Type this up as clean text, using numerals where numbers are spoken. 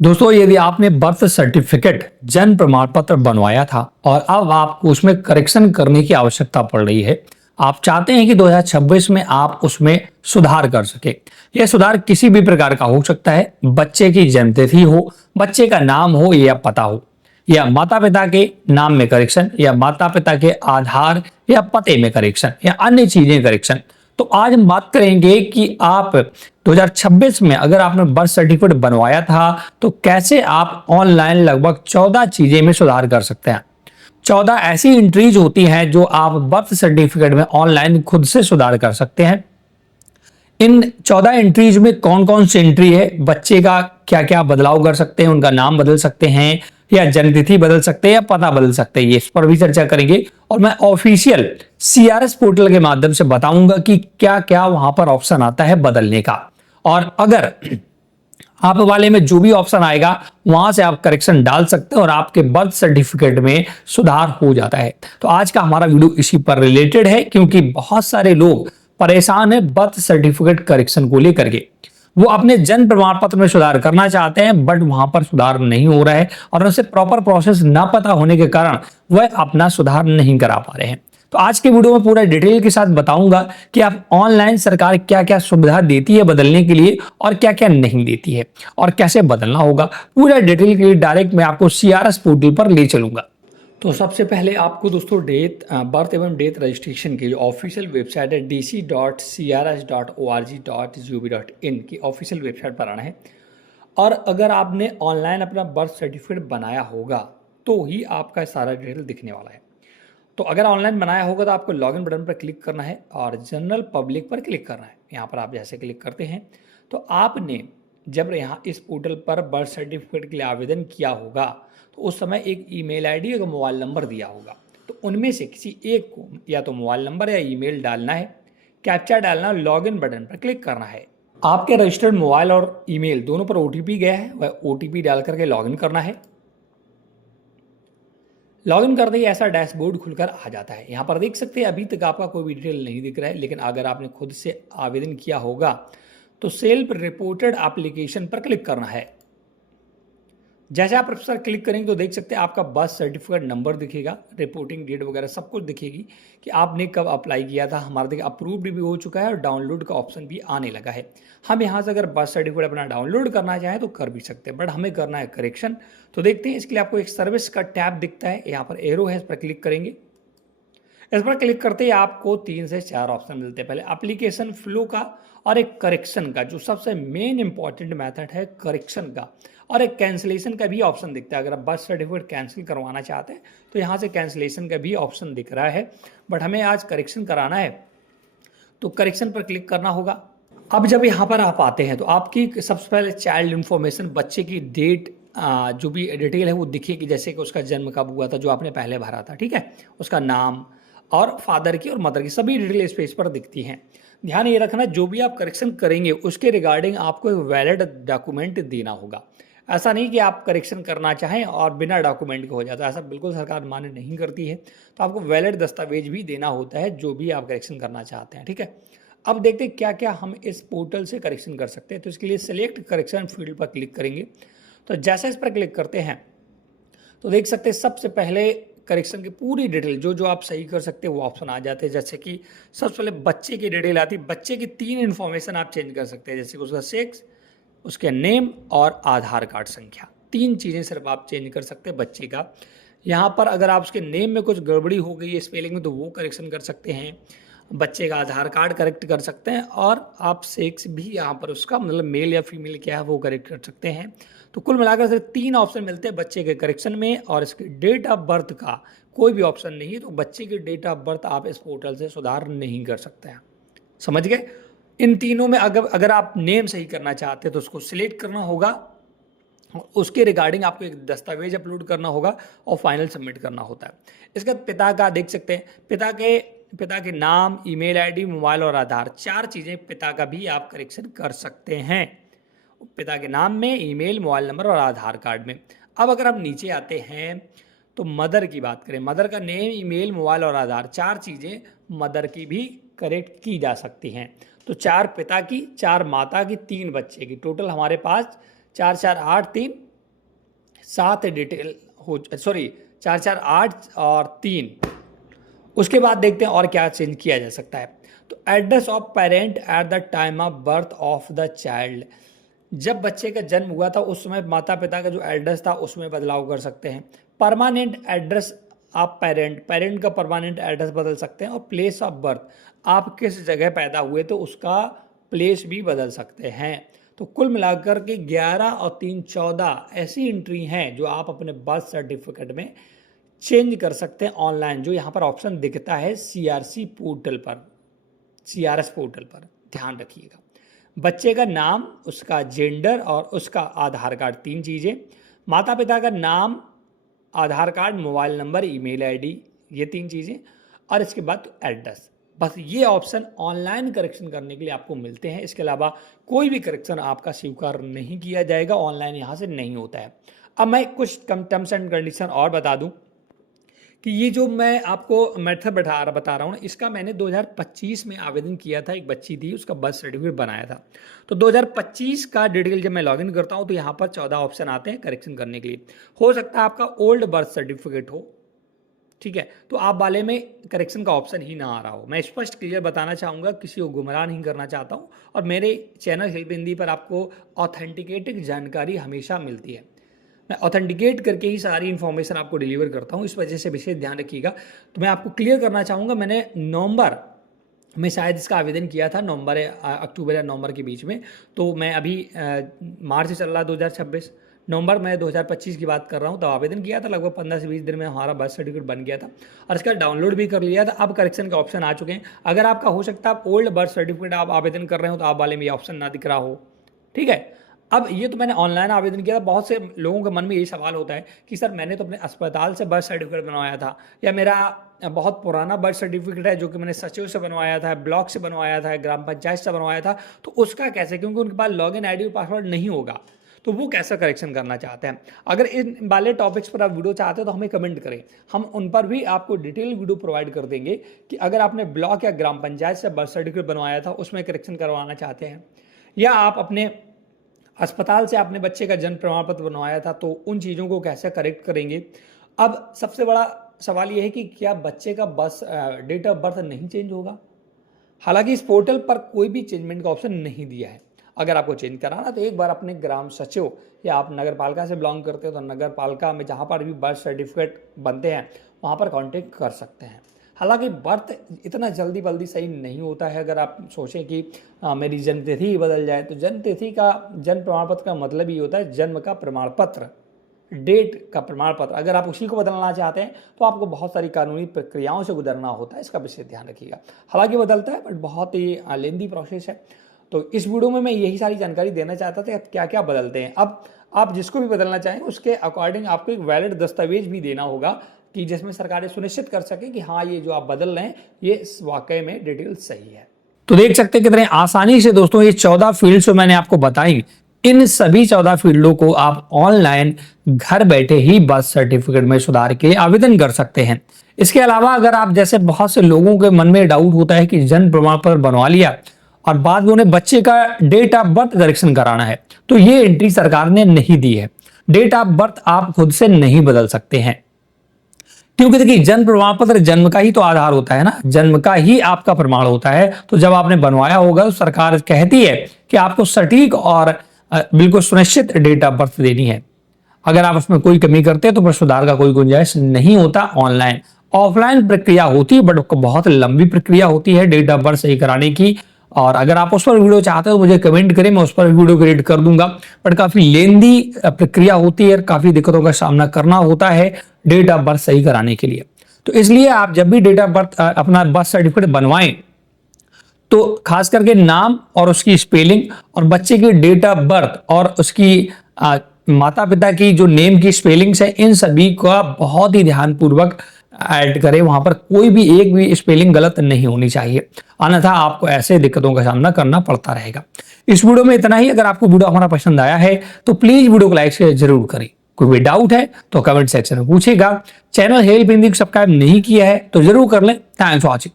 दोस्तों, यदि आपने बर्थ सर्टिफिकेट जन्म प्रमाण पत्र बनवाया था और अब आपको उसमें करेक्शन करने की आवश्यकता पड़ रही है, आप चाहते हैं कि 2026 में आप उसमें सुधार कर सके। यह सुधार किसी भी प्रकार का हो सकता है। बच्चे की जन्मतिथि हो, बच्चे का नाम हो या पता हो, या माता पिता के नाम में करेक्शन, या माता पिता के आधार या पते में करेक्शन, या अन्य चीजें करेक्शन। तो आज हम बात करेंगे कि आप 2026 में अगर आपने बर्थ सर्टिफिकेट बनवाया था तो कैसे आप ऑनलाइन लगभग 14 चीजें में सुधार कर सकते हैं। 14 ऐसी एंट्रीज होती हैं जो आप बर्थ सर्टिफिकेट में ऑनलाइन खुद से सुधार कर सकते हैं। इन 14 एंट्रीज में कौन कौन सी एंट्री है, बच्चे का क्या क्या बदलाव कर सकते हैं, उनका नाम बदल सकते हैं या जन्मतिथि बदल सकते हैं या पता बदल सकते हैं, ये इस पर भी चर्चा करेंगे। और मैं ऑफिशियल CRS पोर्टल के माध्यम से बताऊंगा कि क्या क्या वहां पर ऑप्शन आता है बदलने का, और अगर आप वाले में जो भी ऑप्शन आएगा वहां से आप करेक्शन डाल सकते हैं और आपके बर्थ सर्टिफिकेट में सुधार हो जाता है। तो आज का हमारा वीडियो इसी पर रिलेटेड है, क्योंकि बहुत सारे लोग परेशान है बर्थ सर्टिफिकेट करेक्शन को लेकर के। वो अपने जन्म प्रमाण पत्र में सुधार करना चाहते हैं बट वहां पर सुधार नहीं हो रहा है और उनसे प्रॉपर प्रोसेस ना पता होने के कारण वह अपना सुधार नहीं करा पा रहे हैं। तो आज के वीडियो में पूरा डिटेल के साथ बताऊंगा कि आप ऑनलाइन सरकार क्या क्या सुविधा देती है बदलने के लिए और क्या क्या नहीं देती है और कैसे बदलना होगा। पूरा डिटेल के लिए डायरेक्ट मैं आपको CRS पोर्टल पर ले चलूंगा। तो सबसे पहले आपको दोस्तों बर्थ एवं डेथ रजिस्ट्रेशन की जो ऑफिशियल वेबसाइट है dc.crs.org.gov.in की ऑफिशियल वेबसाइट पर आना है। और अगर आपने ऑनलाइन अपना बर्थ सर्टिफिकेट बनाया होगा तो ही आपका सारा डिटेल दिखने वाला है। तो अगर ऑनलाइन बनाया होगा तो आपको लॉगिन बटन पर क्लिक करना है और जनरल पब्लिक पर क्लिक करना है। यहाँ पर आप जैसे क्लिक करते हैं तो आपने जब यहाँ इस पोर्टल पर बर्थ सर्टिफिकेट के लिए आवेदन किया होगा तो उस समय एक ईमेल आईडी और मोबाइल नंबर दिया होगा। तो उनमें से किसी एक को या तो मोबाइल नंबर या ईमेल डालना है, कैप्चा डालना, लॉगिन बटन पर क्लिक करना है। आपके रजिस्टर्ड मोबाइल और ईमेल दोनों पर OTP गया है, वह OTP डाल करके लॉगिन करना है। लॉगिन करते ही ऐसा डैशबोर्ड खुलकर आ जाता है। यहाँ पर देख सकते हैं अभी तक आपका कोई भी डिटेल नहीं दिख रहा है, लेकिन अगर आपने खुद से आवेदन किया होगा तो सेल्फ रिपोर्टेड एप्लीकेशन पर क्लिक करना है। जैसे आप इस पर क्लिक करेंगे तो देख सकते हैं आपका बर्थ सर्टिफिकेट नंबर दिखेगा, रिपोर्टिंग डेट वगैरह सब कुछ दिखेगी कि आपने कब अप्लाई किया था। हमारा देखिए अप्रूव्ड भी हो चुका है और डाउनलोड का ऑप्शन भी आने लगा है। हम यहाँ से अगर बर्थ सर्टिफिकेट अपना डाउनलोड करना चाहें तो कर भी सकते हैं, बट हमें करना है करेक्शन। तो देखते हैं, इसके लिए आपको एक सर्विस का टैब दिखता है, यहाँ पर एरो है, इस पर क्लिक करेंगे। इस पर क्लिक करते ही आपको 3 से 4 ऑप्शन मिलते हैं। पहले एप्लीकेशन फ्लो का और एक करेक्शन का, जो सबसे मेन इंपॉर्टेंट मेथड है करेक्शन का, और एक कैंसिलेशन का भी ऑप्शन दिखता है। अगर आप बर्थ सर्टिफिकेट कैंसिल करवाना चाहते हैं तो यहाँ से कैंसिलेशन का भी ऑप्शन दिख रहा है, बट हमें आज करेक्शन कराना है तो करेक्शन पर क्लिक करना होगा। अब जब यहाँ पर आप आते हैं तो आपकी सबसे पहले चाइल्ड इन्फॉर्मेशन, बच्चे की डेट, जो भी डिटेल है वो दिखेगी, जैसे कि उसका जन्म कब हुआ था जो आपने पहले भरा था, ठीक है, उसका नाम और फादर की और मदर की सभी डिटेल इस पेज पर दिखती हैं। ध्यान ये रखना, जो भी आप करेक्शन करेंगे उसके रिगार्डिंग आपको एक वैलिड डॉक्यूमेंट देना होगा। ऐसा नहीं कि आप करेक्शन करना चाहें और बिना डॉक्यूमेंट के हो जाता है, ऐसा बिल्कुल सरकार मान्य नहीं करती है। तो आपको वैलिड दस्तावेज भी देना होता है जो भी आप करेक्शन करना चाहते हैं, ठीक है। अब देखते हैं क्या क्या हम इस पोर्टल से करेक्शन कर सकते हैं। तो इसके लिए सिलेक्ट करेक्शन फील्ड पर क्लिक करेंगे। तो जैसे इस पर क्लिक करते हैं तो देख सकते हैं सबसे पहले करेक्शन की पूरी डिटेल जो जो आप सही कर सकते हैं वो ऑप्शन आ जाते हैं। जैसे कि सबसे पहले बच्चे की डिटेल आती है। बच्चे की 3 इन्फॉर्मेशन आप चेंज कर सकते हैं, जैसे कि उसका सेक्स, उसके नेम और आधार कार्ड संख्या। 3 चीज़ें सिर्फ आप चेंज कर सकते हैं बच्चे का। यहाँ पर अगर आप उसके नेम में कुछ गड़बड़ी हो गई है स्पेलिंग में तो वो करेक्शन कर सकते हैं। बच्चे का आधार कार्ड करेक्ट कर सकते हैं और आप सेक्स भी यहाँ पर उसका मतलब मेल या फीमेल क्या है वो करेक्ट कर सकते हैं। तो कुल मिलाकर सिर्फ 3 ऑप्शन मिलते हैं बच्चे के करेक्शन में, और इसके डेट ऑफ बर्थ का कोई भी ऑप्शन नहीं है। तो बच्चे की डेट ऑफ बर्थ आप इस पोर्टल से सुधार नहीं कर सकते हैं, समझ गए। इन तीनों में अगर आप नेम सही करना चाहते हैं तो उसको सिलेक्ट करना होगा, उसके रिगार्डिंग आपको एक दस्तावेज अपलोड करना होगा और फाइनल सबमिट करना होता है। इसका पिता का देख सकते हैं, पिता के नाम, ईमेल आईडी, मोबाइल और आधार, 4 चीज़ें पिता का भी आप करेक्शन कर सकते हैं। पिता के नाम में, ईमेल, मोबाइल नंबर और आधार कार्ड में। अब अगर हम नीचे आते हैं तो मदर की बात करें, मदर का नेम, ईमेल, मोबाइल और आधार, 4 चीज़ें मदर की भी करेक्ट की जा सकती हैं। तो 4 पिता की, 4 माता की, 3 बच्चे की, टोटल हमारे पास 4 4 8 3 7 डिटेल हो, सॉरी 4 4 8 और 3। उसके बाद देखते हैं और क्या चेंज किया जा सकता है। तो address of parent at the time of birth of the child, जब बच्चे का जन्म हुआ था उस समय माता पिता का जो एड्रेस था उसमें बदलाव कर सकते हैं। परमानेंट एड्रेस आप पेरेंट का परमानेंट एड्रेस बदल सकते हैं। और प्लेस ऑफ बर्थ, आप किस जगह पैदा हुए तो उसका प्लेस भी बदल सकते हैं। तो कुल मिलाकर के 11 और 3 14 ऐसी एंट्री हैं जो आप अपने बर्थ सर्टिफिकेट में चेंज कर सकते हैं ऑनलाइन, जो यहाँ पर ऑप्शन दिखता है CRC पोर्टल पर, CRS पोर्टल पर। ध्यान रखिएगा, बच्चे का नाम, उसका जेंडर और उसका आधार कार्ड, 3 चीज़ें। माता पिता का नाम, Aadhaar card, mobile number, email ID, ये 3 चीज़ें। और इसके बाद एड्रेस। बस ये ऑप्शन ऑनलाइन करेक्शन करने के लिए आपको मिलते हैं। इसके अलावा कोई भी करेक्शन आपका स्वीकार नहीं किया जाएगा, ऑनलाइन यहाँ से नहीं होता है। अब मैं कुछ टर्म्स एंड कंडीशन और बता दूं कि ये जो मैं आपको मेथड बता रहा हूँ ना, इसका मैंने 2025 में आवेदन किया था। एक बच्ची थी, उसका बर्थ सर्टिफिकेट बनाया था। तो 2025 का डिटेल जब मैं लॉगिन करता हूँ तो यहाँ पर 14 ऑप्शन आते हैं करेक्शन करने के लिए। हो सकता है आपका ओल्ड बर्थ सर्टिफिकेट हो, ठीक है, तो आप वाले में करेक्शन का ऑप्शन ही ना आ रहा हो। मैं स्पष्ट क्लियर बताना चाहूँगा, किसी को गुमराह नहीं करना चाहता हूँ। और मेरे चैनल हेल्प हिंदी पर आपको ऑथेंटिकेटेड जानकारी हमेशा मिलती है। मैं ऑथेंटिकेट करके ही सारी इन्फॉर्मेशन आपको डिलीवर करता हूँ, इस वजह से विशेष ध्यान रखिएगा। तो मैं आपको क्लियर करना चाहूँगा, मैंने नवंबर में शायद इसका आवेदन किया था, अक्टूबर या नवंबर के बीच में। तो मैं अभी मार्च चल रहा 2026, नवंबर में 2025 की बात कर रहा हूँ, तो आवेदन किया था। लगभग 15 से 20 दिन में हमारा बर्थ सर्टिफिकेट बन गया था और इसका डाउनलोड भी कर लिया था। अब करेक्शन के ऑप्शन आ चुके हैं। अगर आपका हो सकता है आप ओल्ड बर्थ सर्टिफिकेट आप आवेदन कर रहे हो तो आप वाले में ये ऑप्शन ना दिख रहा हो, ठीक है। अब ये तो मैंने ऑनलाइन आवेदन किया था। बहुत से लोगों के मन में यही सवाल होता है कि सर मैंने तो अपने अस्पताल से बर्थ सर्टिफिकेट बनवाया था, या मेरा बहुत पुराना बर्थ सर्टिफिकेट है जो कि मैंने सचिव से बनवाया था, ब्लॉक से बनवाया था, ग्राम पंचायत से बनवाया था, तो उसका कैसे, क्योंकि उनके पास लॉगिन आईडी और पासवर्ड नहीं होगा, तो वो कैसा करेक्शन करना चाहते हैं। अगर इन वाले टॉपिक्स पर आप वीडियो चाहते हो तो हमें कमेंट करें, हम उन पर भी आपको डिटेल वीडियो प्रोवाइड कर देंगे कि अगर आपने ब्लॉक या ग्राम पंचायत से बर्थ सर्टिफिकेट बनवाया था उसमें करेक्शन करवाना चाहते हैं, या आप अपने अस्पताल से आपने बच्चे का जन्म प्रमाण पत्र बनवाया था, तो उन चीज़ों को कैसे करेक्ट करेंगे। अब सबसे बड़ा सवाल यह है कि क्या बच्चे का डेट ऑफ बर्थ नहीं चेंज होगा। हालांकि इस पोर्टल पर कोई भी चेंजमेंट का ऑप्शन नहीं दिया है। अगर आपको चेंज कराना तो एक बार अपने ग्राम सचिव या आप नगर पालिका से बिलोंग करते हो तो नगर पालिका में जहाँ पर भी बर्थ सर्टिफिकेट बनते हैं वहाँ पर कांटेक्ट कर सकते हैं। हालांकि बर्थ इतना जल्दी सही नहीं होता है। अगर आप सोचें कि मेरी जन्म तिथि ही बदल जाए, तो जन्म तिथि का, जन्म प्रमाण पत्र का मतलब ही होता है जन्म का प्रमाण पत्र, डेट का प्रमाण पत्र। अगर आप उसी को बदलना चाहते हैं तो आपको बहुत सारी कानूनी प्रक्रियाओं से गुजरना होता है, इसका विशेष ध्यान रखिएगा। हालांकि बदलता है बट बहुत ही लेंदी प्रोसेस है। तो इस वीडियो में मैं यही सारी जानकारी देना चाहता था क्या क्या बदलते हैं। अब आप जिसको भी बदलना चाहें उसके अकॉर्डिंग आपको एक वैलिड दस्तावेज भी देना होगा कि जिसमें सरकार सुनिश्चित कर सके कि हाँ ये जो आप बदल रहे हैं ये वाकई में डिटेल सही है। तो देख सकते हैं कितने आसानी से दोस्तों ये 14 फील्ड जो मैंने आपको बताई, इन सभी 14 फील्डों को आप ऑनलाइन घर बैठे ही बर्थ सर्टिफिकेट में सुधार के लिए आवेदन कर सकते हैं। इसके अलावा अगर आप जैसे बहुत से लोगों के मन में डाउट होता है कि जन्म प्रमाण पत्र बनवा लिया और बाद में उन्हें बच्चे का डेट ऑफ बर्थ करेक्शन कराना है, तो ये एंट्री सरकार ने नहीं दी है। डेट ऑफ बर्थ आप खुद से नहीं बदल सकते हैं, क्योंकि देखिए जन्म प्रमाण पत्र जन्म का ही तो आधार होता है ना, जन्म का ही आपका प्रमाण होता है। तो जब आपने बनवाया होगा तो सरकार कहती है कि आपको सटीक और बिल्कुल सुनिश्चित डेट ऑफ बर्थ देनी है। अगर आप उसमें कोई कमी करते हैं तो फिर सुधार का कोई गुंजाइश नहीं होता। ऑनलाइन ऑफलाइन प्रक्रिया होती है बट बहुत लंबी प्रक्रिया होती है डेट ऑफ बर्थ सही कराने की। और अगर आप उस पर वीडियो चाहते हो तो मुझे कमेंट करें, मैं उस पर वीडियो क्रिएट कर दूंगा। बट काफी लेंदी प्रक्रिया होती है, काफी दिक्कतों का सामना करना होता है डेट ऑफ बर्थ सही कराने के लिए। तो इसलिए आप जब भी डेट ऑफ बर्थ अपना बर्थ सर्टिफिकेट बनवाएं तो खास करके नाम और उसकी स्पेलिंग और बच्चे की डेट ऑफ बर्थ और उसकी माता पिता की जो नेम की स्पेलिंग्स है, इन सभी का बहुत ही ध्यानपूर्वक ऐड करें। वहां पर कोई भी एक भी स्पेलिंग गलत नहीं होनी चाहिए, अन्यथा आपको ऐसे दिक्कतों का सामना करना पड़ता रहेगा। इस वीडियो में इतना ही। अगर आपको वीडियो हमारा पसंद आया है तो प्लीज वीडियो को लाइक शेयर जरूर करें। कोई भी डाउट है तो कमेंट सेक्शन में पूछेगा। चैनल हेल्प हिंदी को सब्सक्राइब नहीं किया है तो जरूर कर लें। Thanks for watching.